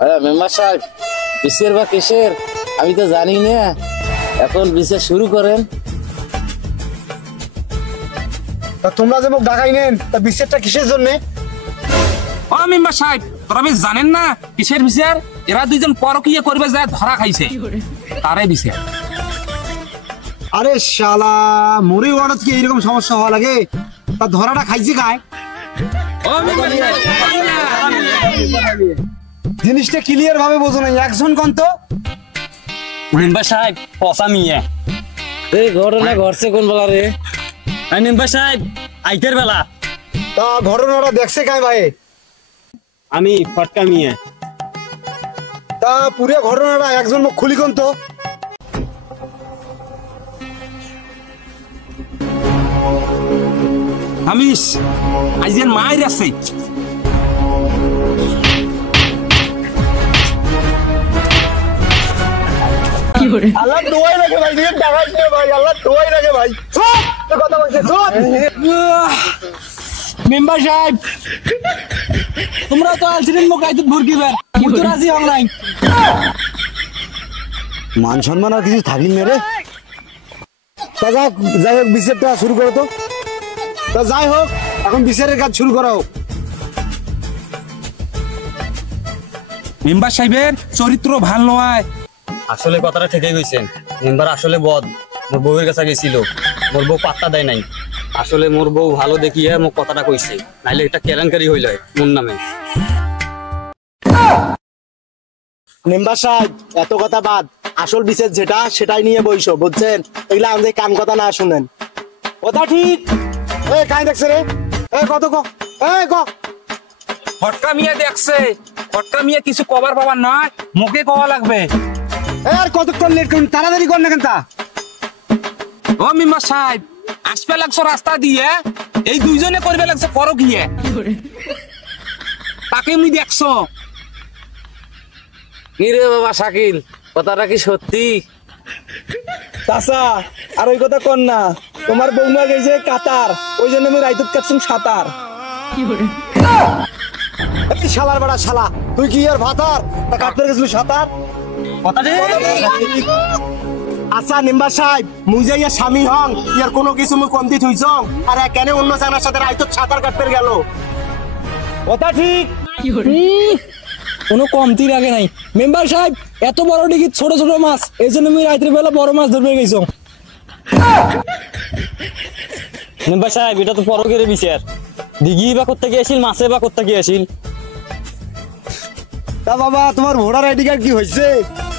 Member সাহেব বিশের বা কিসের আমি তো জানি না, এখন বিচার শুরু করেন। তা তোমরা যে মুখ ঢাকাই নেন, তা বিচারটা কিসের জন্য? ও মেম্বার সাহেব, তোরা বেশ জানেন না কিসের বিচার? এরা দুইজন পরকীয়া করবে যায় ধরা খাইছে, তারাই বিচার। আরে শালা, মরি ওয়ারত কি এইরকম সমস্যা হওয়া লাগে? তা ধরাটা খাইছে কায়? ও মেম্বার সাহেব, জিনিসটা ক্লিয়ার ভাবে বোঝো না, একজন কোন তো? মেম্বার সাহেব পচা মিয়া। এই ঘটনা ঘটছে কোন বেলা রে? মেম্বার সাহেব আইতের বেলা। তা ঘটনাটা দেখছে কায় ভাই? আমি ফটকা মিয়া। তা পুরো ঘটনাটা একজন মুখ খুলি কোন তো? হামিস আইজের মায়ের আছে। আল্লাহ দোয়াই লাগে ভাই, দিন টাকা দিয়ে ভাই, আল্লাহ দোয়াই লাগে ভাই। চুপ, তোর কথা বলছিস চুপ। মেম্বার সাহেব তোমরা তো আলছিলেন মুখ আইতে ভুরকিবার, মুতো রাজি অনলাইন। মান সম্মান আর কিছু থাকিল না রে। তা যাই হোক, বিচারটা শুরু করো তো। তা যাই হোক, এখন বিচারের কাজ শুরু করা হোক। মেম্বার সাহেবের চরিত্র ভাল নয়। আসলে কথাটা ঠিকই কইছেন, মেম্বার আসলে বদ। মোর বউয়ের কাছে গেছিল, মোর বউ পাত্তা দেয় নাই। আসলে মোর বউ ভালো দেখিয়ে মোক কথাটা কইছে, নাইলে এটা কেলেঙ্কারি হইল মোর নামে। মেম্বার সাহেব এত কথা বাদ, আসল বিচার যেটা সেটাই নিয়ে বইসো, বুঝছেন? এগুলা আমাদের কান কথা না শুনেন। কথা ঠিক। এই কাই দেখছে রে? এই কত ক, এই ক। ফটকা মিয়া দেখছে, ফটকা মিয়া কিছু কবার পাবার নয়, মুখে কওয়া লাগবে। এই আর কতক্ষণ লেট করুন, তাড়াতাড়ি কর না কেন তা? ও মেম্বার সাহেব আসবে লাগছো রাস্তা দিয়ে, এই দুইজনে করবে লাগছে পরকীয়া। তাকে মুই দেখছো? কি রে বাবা শাকিল, কথাটা কি সত্যি? চাচা আর ওই কথা কর না, তোমার বৌমা গেছে কাতার, ওই জন্য আমি রাইতুত কাটছুম সাঁতার। এই শালার বড়া শালা, তুই কি আর ভাতার তা কাটতে গেছিস সাঁতার? আচ্ছা মেম্বার সাহেব, মুই যাইয়া স্বামী হং ইয়ার কোনো কিছু মুই কমতি থইছ, আর কেন অন্য জানার সাথে রাইতুত সাঁতার কাটতে গেল? কথা ঠিক। কোনো কমতি লাগে নাই। মেম্বার সাহেব এত বড় ডিগি ছোট ছোট মাছ, এই জন্য আমি রাত্রে বেলা বড় মাছ ধরবে গেছ। মেম্বার সাহেব এটা তো পরকের বিচার, দিঘি বা করতে গিয়েছিল, মাছে বা করতে গিয়েছিল। তা বাবা তোমার ভোটার আইডি কার্ড কি হয়েছে?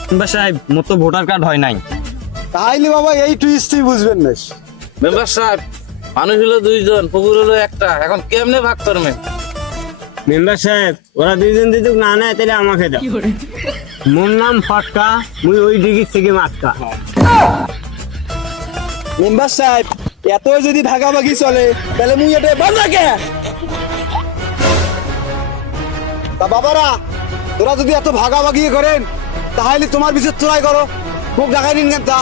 মেম্বার সাহেব মোর তো ভোটার কার্ড হয় নাই। তাইলে বাবা এই টুইস্টই বুঝবেন না। মেম্বার সাহেব মানুষ হলো দুইজন, পুকুর হলো একটা, এখন কেমনে ভাগ করবেন? মেম্বার সাহেব ওরা দুইজন যদি না নেয় তাহলে আমাকে দাও। মোর নাম ফটকা, মুই ওই ডিগির থেকে মাটকা। মেম্বার সাহেব এত যদি ভাগাভাগি চলে তাহলে মুই এটা বন্ধ রাখে। তা বাবারা তোরা যদি এত ভাগাভাগি করেন তাহলে তোমার বিচার তোরাই করো, মুখ দেখাই নিন কেন তা?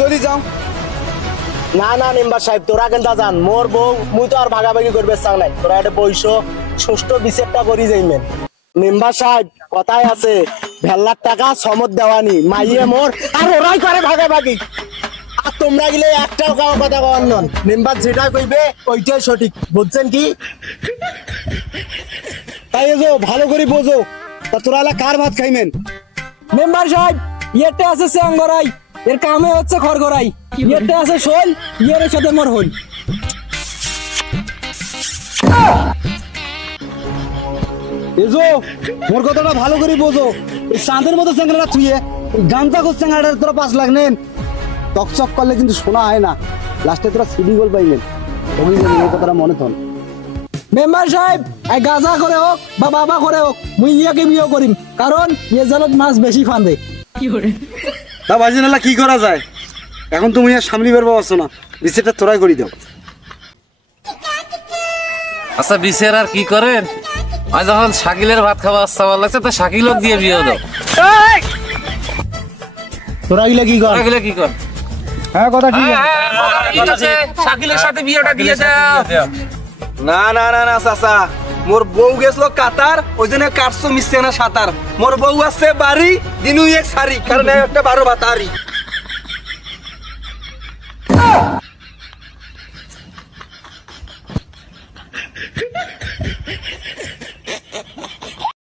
চলি যাও। না না মেম্বার সাহেব তোরা কেনটা যান, মোর বউ মুই তো আর ভাগাভাগি করবে চাও নাই, তোরা এটা বইসো সুষ্ঠু বিচারটা করি যাইবেন। মেম্বার সাহেব কথাই আছে, ভেল্লার টাকা সমত দেওয়ানি, মাইয়ে মোর আর ওরাই করে ভাগাভাগি। আর তোমরা গেলে একটাও কারো কথা কওয়ার নন, মেম্বার যেটা কইবে ওইটাই সঠিক, বুঝছেন কি? তাই এসো ভালো করে বোঝো। তা তোরা এলা কার ভাত খাইমেন? মেম্বার সাহেব ইয়েতে আছে স্যাঙ্গরাই, এর কামে হচ্ছে খড়গড়াই। ইয়েতে আছে শোল, ইয়ের সাথে মোর হল। এসো মোর কথাটা ভালো করে বোঝো। এই চাঁদের মতো চ্যাংড়াটা থুয়ে গামছা করছে চ্যাংড়াটার তোরা 5 লাখ নেন, চকচক করলে কিন্তু শোনা হয় না, লাস্টে তোরা সিডি গোল পাইবেন। ওই কথাটা মনে থন। মেম্বার সাহেব এই গাজা করে হোক বা বাবা করে হোক মুই ইয়াকে বিয়ে করিম, কারণ ইয়ে জালত মাছ বেশি ফান্দে। তা ভাইজানেলা কি করা যায়? এখন তুমি আর সামনে বের পাচ্ছ না, বিচারটা তোরাই করি দাও। আচ্ছা বিচার আর কি করেন? আজ যখন শাকিলের ভাত খাওয়া আসতে ভালো লাগছে, তো শাকিলক দিয়ে বিয়ে দাও। তোরা গিলা কি কর? শাকিলে কি কর? হ্যাঁ কথা ঠিক শাকিলের সাথে বিয়েটা দিয়ে দাও। না না না না চাচা, মোর বউ গেছিল কাতার, ওই জন্য কাটছো মিশছে না সাঁতার। মোর বউ আছে বাড়ি, দিনু এক সারি, কারণ একটা 12 ভাতারি।